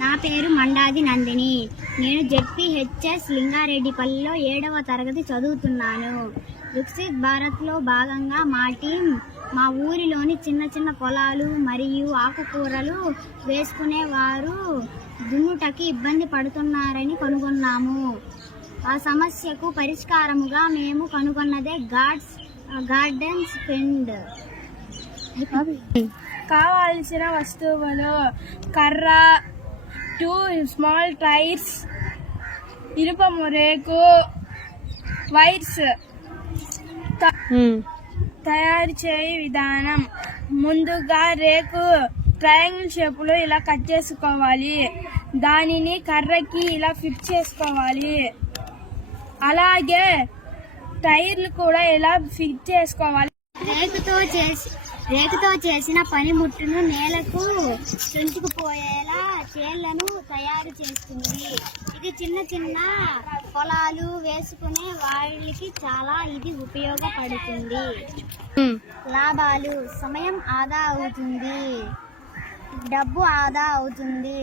నా పేరు మండాది నందిని. నేను జెడ్పీహెచ్ఎస్ లింగారెడ్డిపల్లిలో 7వ తరగతి చదువుతున్నాను. వికసిత్ భారత్లో భాగంగా మా టీం మా ఊరిలోని చిన్న చిన్న పొలాలు మరియు ఆకుకూరలు వేసుకునేవారు దున్నుటకి ఇబ్బంది పడుతున్నారని కనుగొన్నాము. ఆ సమస్యకు పరిష్కారముగా మేము కనుగొన్నదే గార్డెన్స్ ఫండ్. కావాల్సిన వస్తువులు: కర్ర, 2 స్మాల్ టైర్స్, ఇనుప రేకు, వైర్స్. తయారు చేయ విధానం: ముందుగా రేకు ట్రయాంగిల్ షేపులో ఇలా కట్ చేసుకోవాలి. దానిని కర్రకి ఇలా ఫిట్ చేసుకోవాలి. అలాగే టైర్లు కూడా ఇలా ఫిట్ చేసుకోవాలి. రేకుతో చేసిన పనిముట్టును నేలకు చుంచుకుపోయేలా చేళ్లను తయారు చేస్తుంది. ఇది చిన్న చిన్న పొలాలు వేసుకునే వాళ్ళకి చాలా ఉపయోగపడుతుంది. లాభాలు: సమయం ఆదా అవుతుంది, డబ్బు ఆదా అవుతుంది,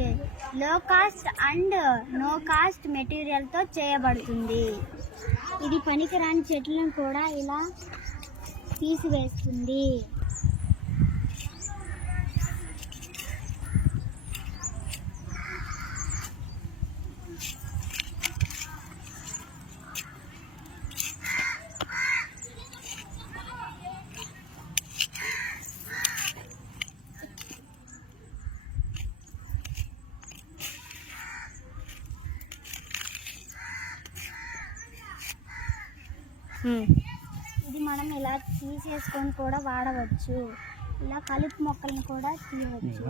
లో కాస్ట్ అండ్ నో కాస్ట్ మెటీరియల్తో చేయబడుతుంది. ఇది పనికిరాని చెట్లను కూడా ఇలా తీసివేస్తుంది. ఇది మనం ఇలా తీసేసుకొని కూడా వాడవచ్చు. ఇలా కలుపు మొక్కలను కూడా తీయవచ్చు.